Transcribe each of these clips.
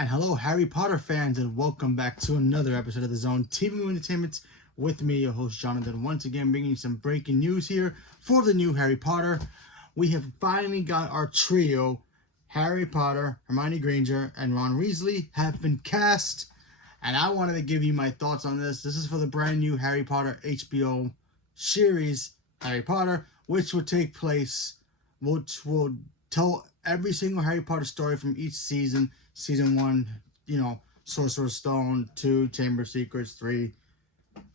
And hello, Harry Potter fans, and welcome back to another episode of the Zone TV Entertainment with me, your host Jonathan. Once again, bringing you some breaking news here for the new Harry Potter. We have finally got our trio: Harry Potter, Hermione Granger, and Ron Weasley have been cast. And I wanted to give you my thoughts on this. This is for the brand new Harry Potter HBO series, Harry Potter, which will take place, which will tell every single Harry Potter story from each season. Season 1, Sorcerer's Stone, 2, Chamber of Secrets, 3,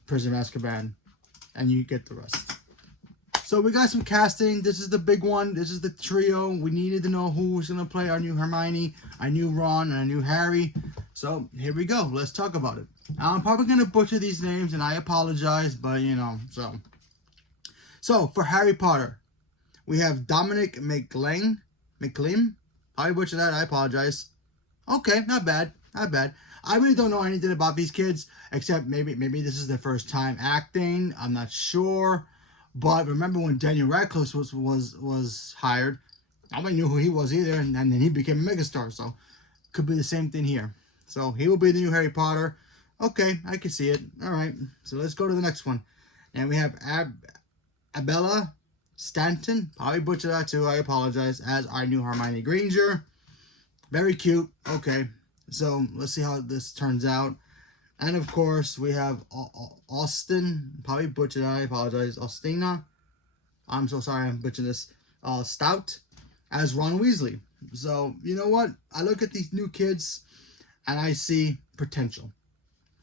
Prison of Azkaban, and you get the rest. So we got some casting. This is the big one. This is the trio. We needed to know who was going to play our new Hermione, our new Ron, and our new Harry. So here we go. Let's talk about it. I'm probably going to butcher these names, and I apologize, but So for Harry Potter, we have Dominic McLean. I butchered that. I apologize. Okay, not bad. I really don't know anything about these kids, except maybe this is their first time acting. I'm not sure. But remember when Daniel Radcliffe was hired, nobody knew who he was either, and then he became a megastar. So could be the same thing here. So he will be the new Harry Potter. Okay, I can see it. All right, so let's go to the next one. And we have Abella Stanton. I butchered that too. I apologize. As our new Hermione Granger. Very cute. Okay, so let's see how this turns out. And of course, we have Austin. Probably butchered that. I apologize. Austina. I'm so sorry I'm butchering this. Stout as Ron Weasley. So, you know what? I look at these new kids and I see potential.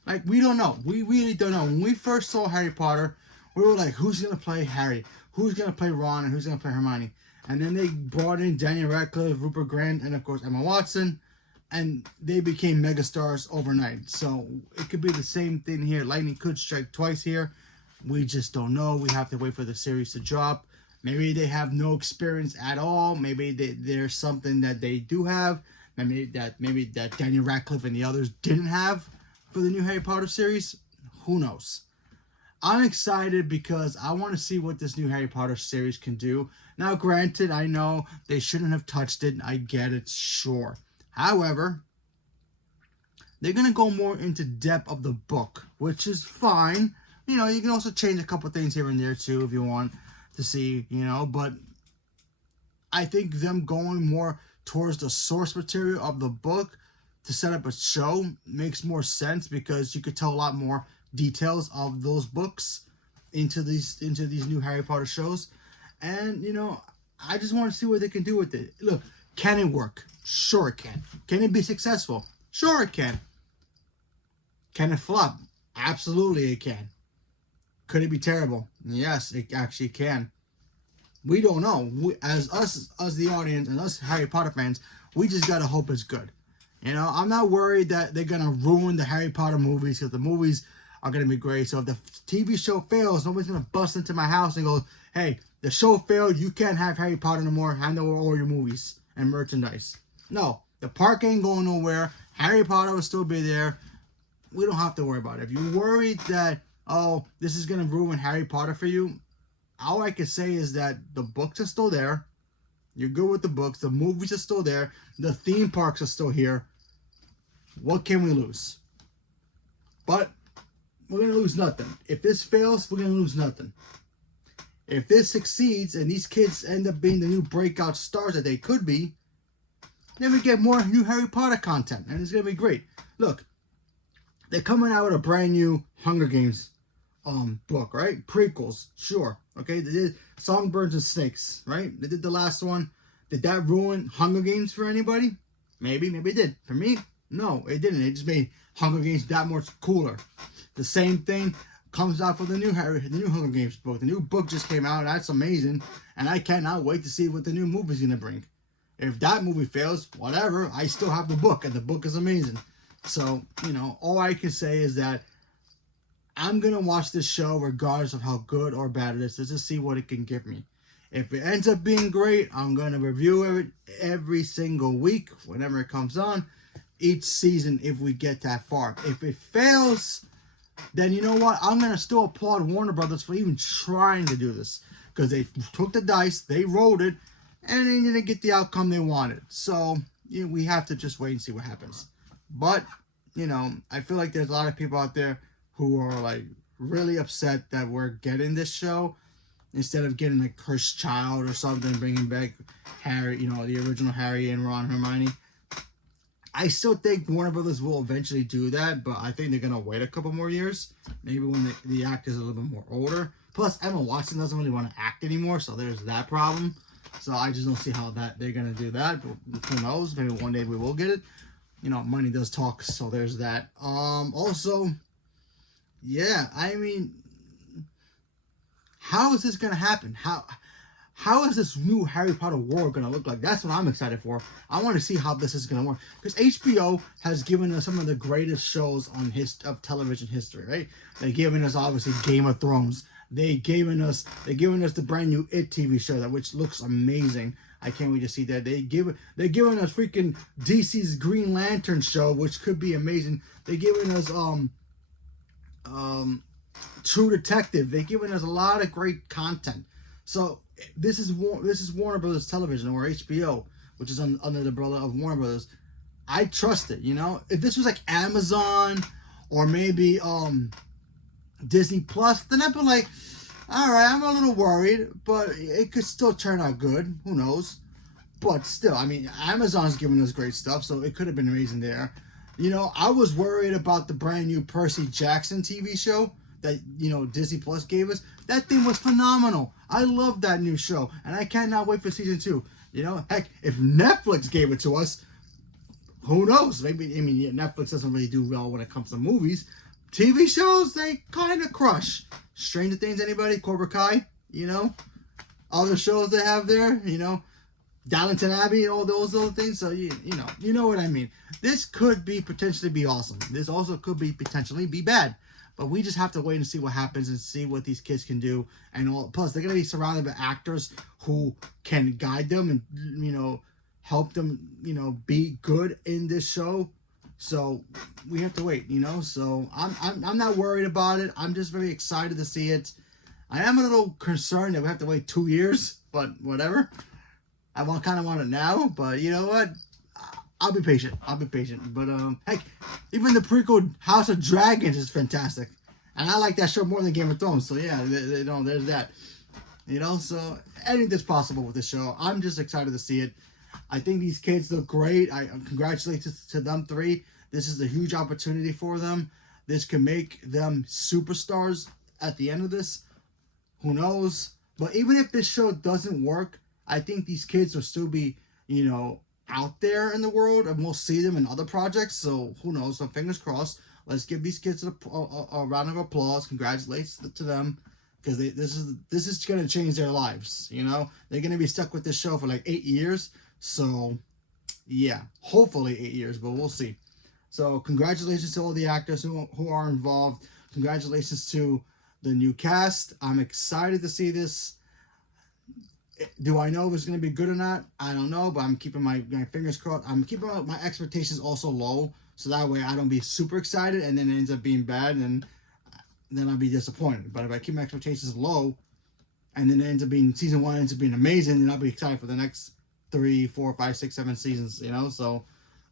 Like, we don't know. We really don't know. When we first saw Harry Potter, we were like, who's going to play Harry? Who's going to play Ron? And who's going to play Hermione? And then they brought in Daniel Radcliffe, Rupert Grint, and of course Emma Watson. And they became megastars overnight. So it could be the same thing here. Lightning could strike twice here. We just don't know. We have to wait for the series to drop. Maybe they have no experience at all. Maybe there's something that they do have. Maybe that Daniel Radcliffe and the others didn't have for the new Harry Potter series. Who knows? I'm excited because I want to see what this new Harry Potter series can do. Now, granted, I know they shouldn't have touched it. I get it, sure. However, they're going to go more into depth of the book, which is fine. You can also change a couple things here and there, too, if you want to see, But I think them going more towards the source material of the book to set up a show makes more sense because you could tell a lot more details of those books into these new Harry Potter shows. And I just want to see what they can do with it. Look, can it work? Sure it can. Can it be successful? Sure it can. Can it flop? Absolutely it can. Could it be terrible? Yes, it actually can. We don't know. As the audience and us Harry Potter fans, we just gotta hope it's good. I'm not worried that they're gonna ruin the Harry Potter movies because the movies are going to be great. So if the TV show fails, nobody's going to bust into my house and go, hey, the show failed. You can't have Harry Potter no more. Hand over all your movies and merchandise. No, the park ain't going nowhere. Harry Potter will still be there. We don't have to worry about it. If you're worried that, this is going to ruin Harry Potter for you, all I can say is that the books are still there. You're good with the books. The movies are still there. The theme parks are still here. What can we lose? But we're going to lose nothing. If this fails, we're going to lose nothing. If this succeeds and these kids end up being the new breakout stars that they could be, then we get more new Harry Potter content. And it's going to be great. Look, they're coming out with a brand new Hunger Games book, right? Prequels, sure. Okay, they did Songbirds and Snakes, right? They did the last one. Did that ruin Hunger Games for anybody? Maybe it did. For me, no, it didn't. It just made Hunger Games that much cooler. The same thing comes out for the new Hunger Games book. The new book just came out. That's amazing. And I cannot wait to see what the new movie's going to bring. If that movie fails, whatever, I still have the book. And the book is amazing. So, all I can say is that I'm going to watch this show regardless of how good or bad it is. Just to see what it can give me. If it ends up being great, I'm going to review it every single week whenever it comes on. Each season if we get that far. If it fails, then you know what? I'm going to still applaud Warner Brothers for even trying to do this. Because they took the dice, they rolled it, and they didn't get the outcome they wanted. So we have to just wait and see what happens. But, you know, I feel like there's a lot of people out there who are like really upset that we're getting this show instead of getting a Cursed Child or something, bringing back Harry, you know, the original Harry and Ron, Hermione. I still think Warner Brothers will eventually do that, but I think they're going to wait a couple more years. Maybe when the actor's a little bit more older. Plus, Emma Watson doesn't really want to act anymore, so there's that problem. So I just don't see how that they're going to do that. But who knows? Maybe one day we will get it. You know, money does talk, so there's that. Also, yeah, I mean, how is this going to happen? How is this new Harry Potter world going to look like? That's what I'm excited for. I want to see how this is going to work. Because HBO has given us some of the greatest shows of television history, right? They've given us, obviously, Game of Thrones. They've given us the brand new It TV show, which looks amazing. I can't wait to see that. They're giving us freaking DC's Green Lantern show, which could be amazing. They're giving us True Detective. They're giving us a lot of great content. So this is Warner Brothers Television, or HBO, which is under the umbrella of Warner Brothers. I trust it, you know. If this was like Amazon or maybe Disney Plus, then I'd be like, all right, I'm a little worried, but it could still turn out good. Who knows? But still, I mean, Amazon's giving us great stuff, so it could have been amazing there. You know, I was worried about the brand new Percy Jackson TV show that, you know, Disney Plus gave us. That thing was phenomenal. I love that new show, and I cannot wait for season 2. You know, heck, if Netflix gave it to us, who knows? Maybe, I mean, yeah, Netflix doesn't really do well when it comes to movies. TV shows, they kind of crush. Stranger Things, anybody? Cobra Kai, you know? Other shows they have there, you know? Downton Abbey, all those little things. So, you know what I mean. This could potentially be awesome. This also could potentially be bad. But we just have to wait and see what happens and see what these kids can do. And plus, they're going to be surrounded by actors who can guide them and, you know, help them, you know, be good in this show. So we have to wait, you know. So I'm not worried about it. I'm just very excited to see it. I am a little concerned that we have to wait 2 years, but whatever. I kind of want it now, but you know what? I'll be patient. But heck, even the prequel House of Dragons is fantastic, and I like that show more than Game of Thrones. So yeah, you know, there's that. You know, so anything's possible with the show. I'm just excited to see it. I think these kids look great. I congratulate to them 3. This is a huge opportunity for them. This can make them superstars at the end of this. Who knows? But even if this show doesn't work, I think these kids will still be, you know, out there in the world, and we'll see them in other projects. So who knows? So fingers crossed. Let's give these kids a round of applause. Congratulations to them, because this is going to change their lives. You know, they're going to be stuck with this show for like 8 years. So yeah, hopefully 8 years, but we'll see. So congratulations to all the actors who are involved. Congratulations to the new cast. I'm excited to see this. Do I know if it's going to be good or not? I don't know, but I'm keeping my fingers crossed. I'm keeping my expectations also low, so that way I don't be super excited and then it ends up being bad, and then I'll be disappointed. But if I keep my expectations low and then it ends up being, season 1 ends up being amazing, then I'll be excited for the next 3, 4, 5, 6, 7 seasons, you know? So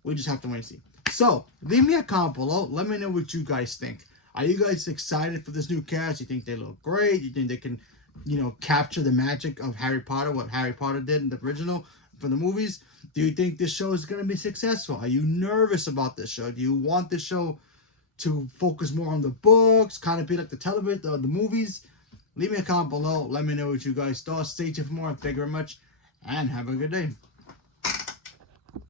we just have to wait and see. So leave me a comment below. Let me know what you guys think. Are you guys excited for this new cast? You think they look great? You think they can, you know, capture the magic of Harry Potter, what Harry Potter did in the original for the movies? Do you think this show is going to be successful? Are you nervous about this show? Do you want this show to focus more on the books, kind of be like the television, the movies? Leave me a comment below. Let me know what you guys thought. Stay tuned for more. Thank you very much, and have a good day.